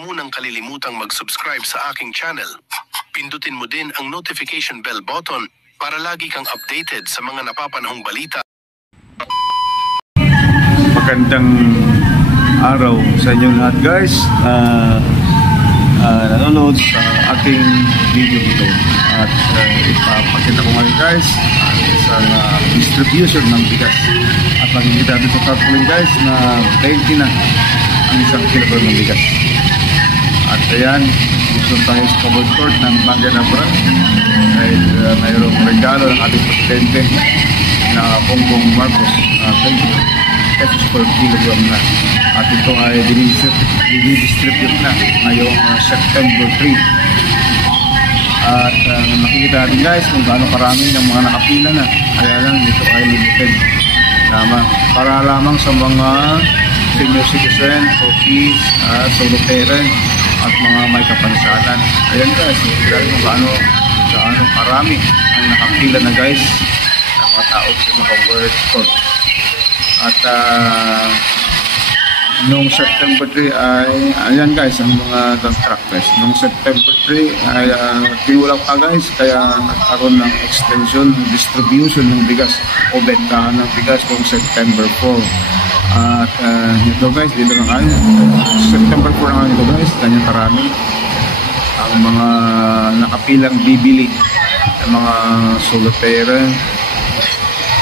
mo munang kalilimutang mag-subscribe sa aking channel. Pindutin mo din ang notification bell button para lagi kang updated sa mga napapanahong balita. Magandang araw sa inyo lahat guys. Nanonood sa aking video ito at ipapakita ko ngayon guys sa distribution ng bigas. At makikita dito sa tuloy guys na 20 na ang isang kilogram ng bigas. At ayan, dito tayo sa covered court ng Bangged Abra dahil mayroong regalo ng ating presidente na Bongbong Marcos, 20 pesos per kilogram na. At ito ay dinidistribute na ngayong September 3. At makikita natin guys kung gaano karami ng mga nakapila na. Kaya lang dito ay limited lamang para lamang sa mga senior citizen, office, solo parent at mga may kapansanan. Ayan guys, makikita kung gaano karami ang nakapila na guys ng mga tao sa mga covered court. At noong September 3 ay, ayan guys, ang mga dump truck guys. Noong September 3 ay tinulak pa guys, kaya nagkaroon ng extension, distribution ng bigas o bentahan ng bigas noong September 4. At ito guys, dito lang kayo. September 4 naman ito guys, ganyan karami ang mga nakapilang bibili ng mga solo parent,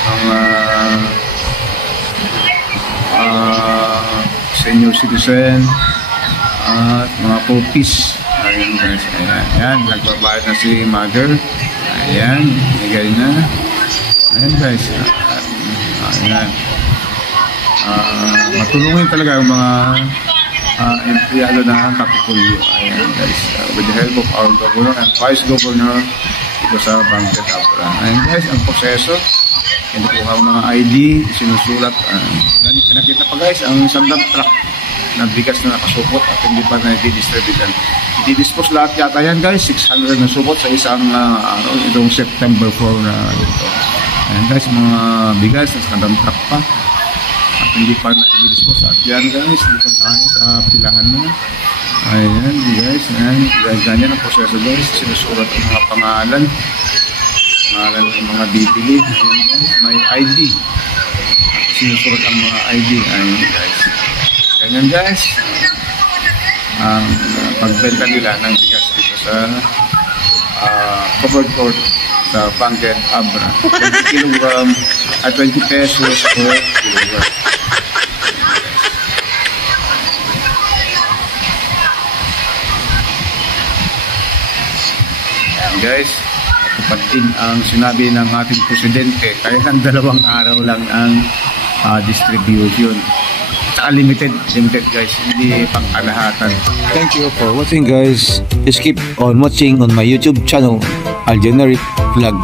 mga senior citizen at mga popis. Ayan guys, ayan, nagbabayad na si mother. Ayan, bigay na. Ayan guys, ayan. Matulungin talaga ang mga empleyado ng Kapitolyo. Ayan guys, with the help of our governor and vice governor dito sa Bangged Abra. Ayan guys, ang proseso. Kinukuha ang mga ID, sinusulat. Pinakita pa guys ang isang dump truck na bigas na nakasupot at hindi pa na i-distributan. I-dispose lahat yata yan guys, 600 na supot sa isang itong September 4 na ito. Ayan guys, mga bigas na dump truck pa at hindi pa na i-dispose. At yan guys, dito tayo sa pilahan na. Ayan guys, ayan, ganyan ang proseso guys. Sinusulat ang mga pangalan ng mga bibili. Ayan guys, may ID. Sinusulat ang mga ID. Ayan guys. Ganyan guys. Ang pagbenta nila ng bigas dito sa covered court sa Bangged Abra. 20 kilogram at 20 pesos per kilogram. Ayan guys. Patin ang sinabi ng ating presidente, kaya ng 2 araw lang ang distribution. Saka limited guys, hindi pang-kalahatan. Thank you for watching guys. Just keep on watching on my YouTube channel, Algeneric Vlog.